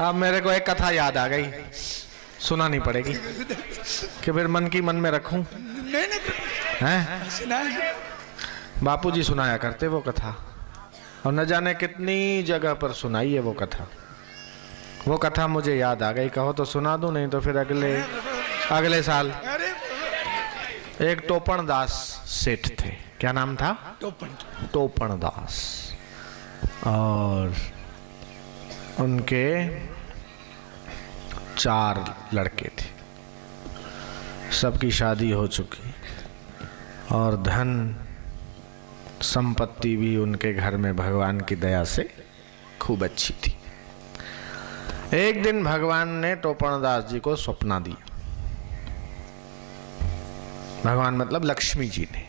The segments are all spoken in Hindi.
अब मेरे को एक कथा याद आ गई, सुनानी पड़ेगी कि फिर मन की मन में रखूं। हैं? बापूजी सुनाया करते वो कथा, और न जाने कितनी जगह पर सुनाई है वो कथा। वो कथा मुझे याद आ गई, कहो तो सुना दूं, नहीं तो फिर अगले साल। एक टोपण दास सेठ थे। क्या नाम था? टोपण दास। और उनके 4 लड़के थे, सबकी शादी हो चुकी और धन संपत्ति भी उनके घर में भगवान की दया से खूब अच्छी थी। एक दिन भगवान ने टोपण दास जी को सपना दिया। भगवान मतलब लक्ष्मी जी ने,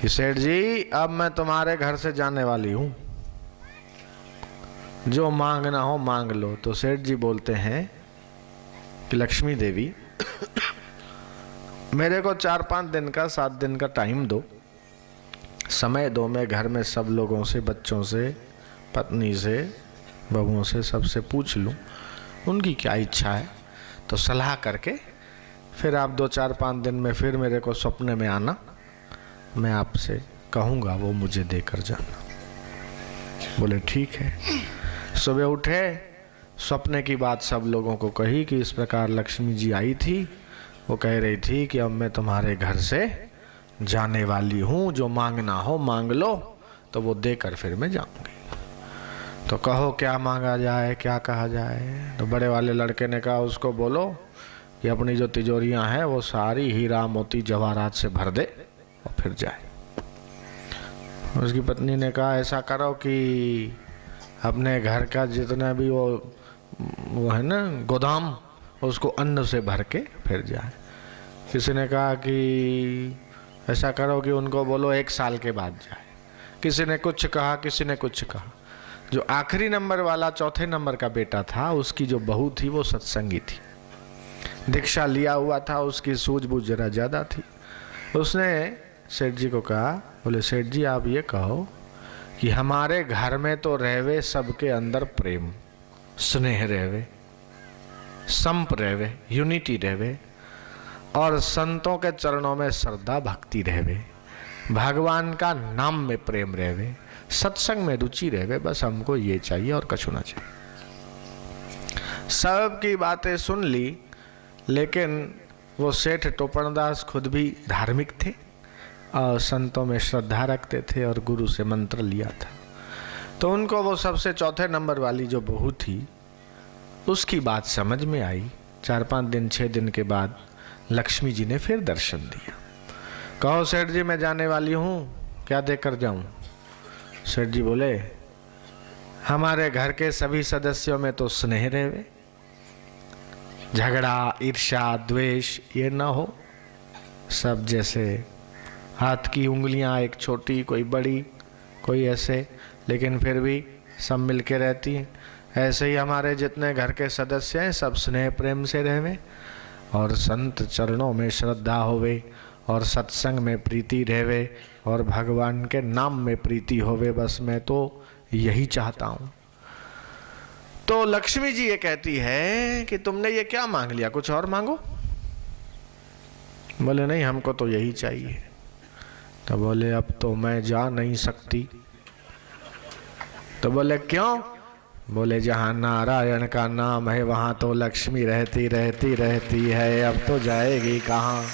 कि सेठ जी अब मैं तुम्हारे घर से जाने वाली हूं, जो मांगना हो मांग लो। तो सेठ जी बोलते हैं कि लक्ष्मी देवी मेरे को 4-5 दिन का 7 दिन का टाइम दो, समय दो, मैं घर में सब लोगों से, बच्चों से, पत्नी से, बहुओं से, सबसे पूछ लूं उनकी क्या इच्छा है, तो सलाह करके फिर आप 2-4-5 दिन में फिर मेरे को सपने में आना, मैं आपसे कहूँगा वो मुझे देकर जाना। बोले ठीक है। सुबह उठे, सपने की बात सब लोगों को कही कि इस प्रकार लक्ष्मी जी आई थी, वो कह रही थी कि अब मैं तुम्हारे घर से जाने वाली हूँ, जो मांगना हो मांग लो, तो वो देकर फिर मैं जाऊंगी। तो कहो क्या मांगा जाए, क्या कहा जाए? तो बड़े वाले लड़के ने कहा उसको बोलो कि अपनी जो तिजोरियां हैं वो सारी हीरा मोती जवाहरात से भर दे और फिर जाए। उसकी पत्नी ने कहा ऐसा करो कि अपने घर का जितना भी वो है ना गोदाम, उसको अन्न से भर के फिर जाए। किसी ने कहा कि ऐसा करो कि उनको बोलो 1 साल के बाद जाए। किसी ने कुछ कहा, किसी ने कुछ कहा। जो आखिरी नंबर वाला 4थे नंबर का बेटा था, उसकी जो बहू थी वो सत्संगी थी, दीक्षा लिया हुआ था, उसकी सूझबूझ जरा ज़्यादा थी। उसने सेठ जी को कहा, बोले सेठ जी आप ये कहो कि हमारे घर में तो रहवे सबके अंदर प्रेम स्नेह रहवे, संप रहवे, यूनिटी रहवे, और संतों के चरणों में श्रद्धा भक्ति रहवे, भगवान का नाम में प्रेम रहवे, सत्संग में रुचि रहवे, बस हमको ये चाहिए और कछु ना चाहिए। सबकी बातें सुन ली, लेकिन वो सेठ टोपणदास खुद भी धार्मिक थे और संतों में श्रद्धा रखते थे और गुरु से मंत्र लिया था। तो उनको वो सबसे 4थे नंबर वाली जो बहू थी उसकी बात समझ में आई। 4-5 दिन 6 दिन के बाद लक्ष्मी जी ने फिर दर्शन दिया। कहो सेठ जी मैं जाने वाली हूँ, क्या देकर जाऊँ? सेठ जी बोले हमारे घर के सभी सदस्यों में तो स्नेह रहे, झगड़ा ईर्ष्या द्वेष ये ना हो, सब जैसे हाथ की उंगलियां, एक छोटी कोई बड़ी कोई ऐसे, लेकिन फिर भी सब मिल के रहती हैं। ऐसे ही हमारे जितने घर के सदस्य हैं सब स्नेह प्रेम से रहें और संत चरणों में श्रद्धा होवे और सत्संग में प्रीति रहवे और भगवान के नाम में प्रीति होवे, बस मैं तो यही चाहता हूँ। तो लक्ष्मी जी ये कहती है कि तुमने ये क्या मांग लिया, कुछ और मांगो। बोले नहीं हमको तो यही चाहिए। तो बोले अब तो मैं जा नहीं सकती। तो बोले क्यों? बोले जहाँ नारायण का नाम है वहाँ तो लक्ष्मी रहती रहती रहती है, अब तो जाएगी कहाँ।